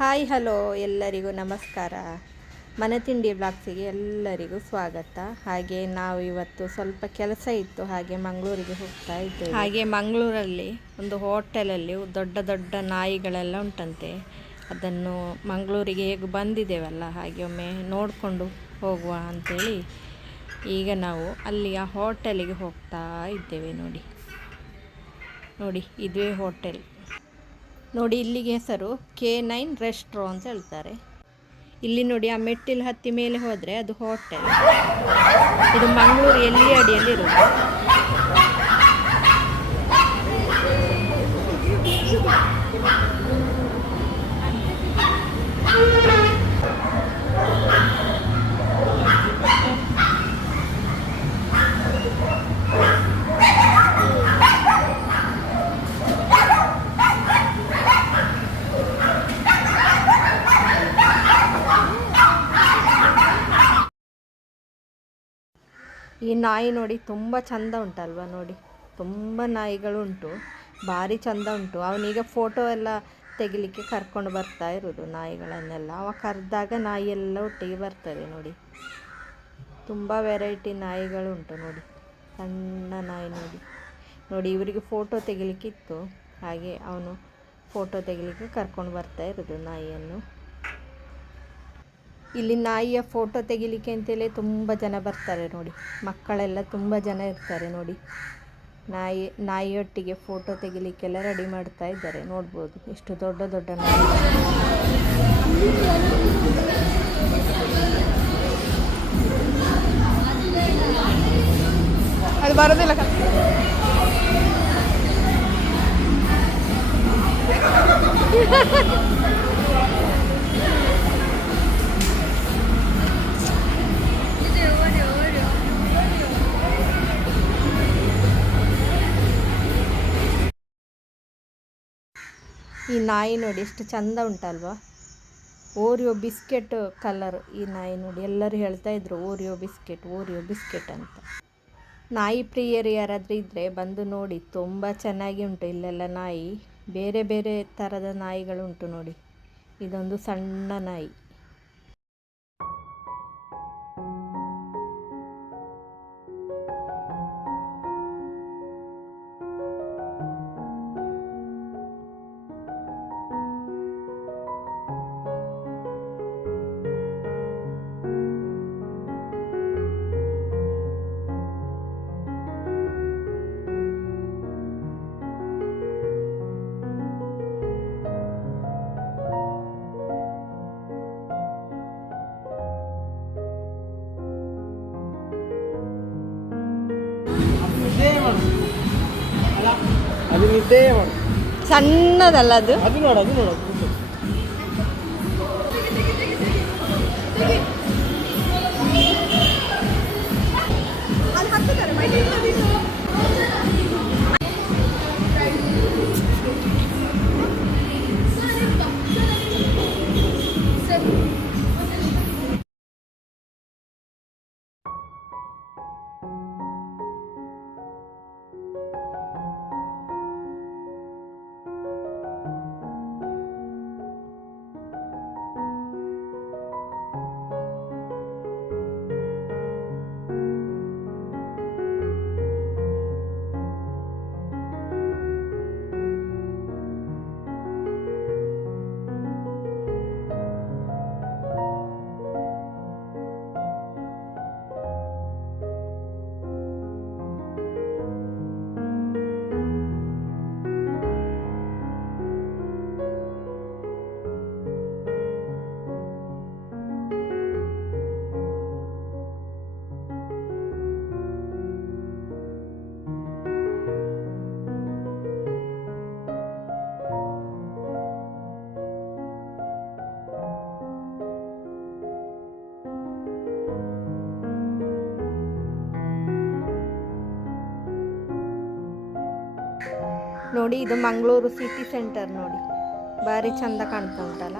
Hi hello ಎಲ್ಲರಿಗೂ ನಮಸ್ಕಾರ. ಮನೆ ತಿಂಡಿ ಬ್ಲಾಗ್ಸಿಗೆ ಎಲ್ಲರಿಗೂ ಸ್ವಾಗತ. ಹಾಗೆ ನಾವು ಇವತ್ತು ಸ್ವಲ್ಪ ಕೆಲಸ ಇತ್ತು, ಹಾಗೆ ಮಂಗಳೂರಿಗೆ ಹೋಗ್ತಾ ಇದ್ದೇವೆ. ಹಾಗೆ ಮಂಗಳೂರಲ್ಲಿ ಒಂದು ಹೋಟೆಲಲ್ಲಿ ದೊಡ್ಡ ದೊಡ್ಡ ನಾಯಿಗಳೆಲ್ಲ ಉಂಟಂತೆ. ಅದನ್ನು ಮಂಗಳೂರಿಗೆ ಹೇಗೆ ಬಂದಿದ್ದೇವಲ್ಲ, ಹಾಗೆ ಒಮ್ಮೆ ನೋಡಿಕೊಂಡು ಹೋಗುವ ಅಂಥೇಳಿ ಈಗ ನಾವು ಅಲ್ಲಿಯ ಹೋಟೆಲಿಗೆ ಹೋಗ್ತಾ ಇದ್ದೇವೆ. ನೋಡಿ ಇದುವೇ ಹೋಟೆಲ್. ನೋಡಿ ಇಲ್ಲಿಗೆ ಹೆಸರು K9 ರೆಸ್ಟ್ರೋ ಅಂತ ಹೇಳ್ತಾರೆ. ಇಲ್ಲಿ ನೋಡಿ ಆ ಮೆಟ್ಟಿಲು ಹತ್ತಿ ಮೇಲೆ ಹೋದರೆ ಅದು ಹೋಟೆಲ್. ಇದು ಮಂಗಳೂರು ಎಲ್ಲಿ ಅಡಿಯಲ್ಲಿ ಇರೋದು. ಈ ನಾಯಿ ನೋಡಿ ತುಂಬ ಚಂದ ಉಂಟಲ್ವ. ನೋಡಿ ತುಂಬ ನಾಯಿಗಳು ಉಂಟು, ಭಾರಿ ಚಂದ ಉಂಟು. ಅವನೀಗ ಫೋಟೋ ಎಲ್ಲ ತೆಗಿಲಿಕ್ಕೆ ಕರ್ಕೊಂಡು ಬರ್ತಾ ಇರೋದು ನಾಯಿಗಳನ್ನೆಲ್ಲ. ಅವ ಕರೆದಾಗ ನಾಯಿ ಎಲ್ಲ ಒಟ್ಟಿಗೆ ಬರ್ತದೆ. ನೋಡಿ ತುಂಬ ವೆರೈಟಿ ನಾಯಿಗಳು ಉಂಟು. ನೋಡಿ ಸಣ್ಣ ನಾಯಿ ನೋಡಿ ಇವರಿಗೆ ಫೋಟೋ ತೆಗಿಲಿಕ್ಕಿತ್ತು, ಹಾಗೆ ಅವನು ಫೋಟೋ ತೆಗಿಲಿಕ್ಕೆ ಕರ್ಕೊಂಡು ಬರ್ತಾ ಇರೋದು ನಾಯಿಯನ್ನು. ಇಲ್ಲಿ ನಾಯಿಯ ಫೋಟೋ ತೆಗಿಲಿಕ್ಕೆ ಅಂತೇಳಿ ತುಂಬ ಜನ ಬರ್ತಾರೆ. ನೋಡಿ ಮಕ್ಕಳೆಲ್ಲ ತುಂಬ ಜನ ಇರ್ತಾರೆ. ನೋಡಿ ನಾಯಿಯೊಟ್ಟಿಗೆ ಫೋಟೋ ತೆಗಿಲಿಕ್ಕೆಲ್ಲ ರೆಡಿ ಮಾಡ್ತಾ ಇದ್ದಾರೆ. ನೋಡ್ಬೋದು ಎಷ್ಟು ದೊಡ್ಡ ದೊಡ್ಡ ನಾಯಿ. ಅದು ಬರೋದಿಲ್ಲ. ಈ ನಾಯಿ ನೋಡಿ ಎಷ್ಟು ಚಂದ ಉಂಟಲ್ವಾ. ಓರಿಯೋ ಬಿಸ್ಕೆಟ್ ಕಲರ್ ಈ ನಾಯಿ. ನೋಡಿ ಎಲ್ಲರೂ ಹೇಳ್ತಾ ಇದ್ರು ಓರಿಯೋ ಬಿಸ್ಕೆಟ್ ಅಂತ. ನಾಯಿ ಪ್ರಿಯರು ಯಾರಾದರೂ ಇದ್ದರೆ ಬಂದು ನೋಡಿ, ತುಂಬ ಚೆನ್ನಾಗಿ ಉಂಟು ಇಲ್ಲೆಲ್ಲ ನಾಯಿ. ಬೇರೆ ಬೇರೆ ಥರದ ನಾಯಿಗಳು ಉಂಟು. ನೋಡಿ ಇದೊಂದು ಸಣ್ಣ ನಾಯಿ. ಸಣ್ಣದಲ್ಲ ಅದು. ನೋಡಿ ಇದು ಮಂಗಳೂರು ಸಿಟಿ ಸೆಂಟರ್. ನೋಡಿ ಭಾರಿ ಚಂದ ಕಾಣ್ತಾ ಉಂಟಲ್ಲ.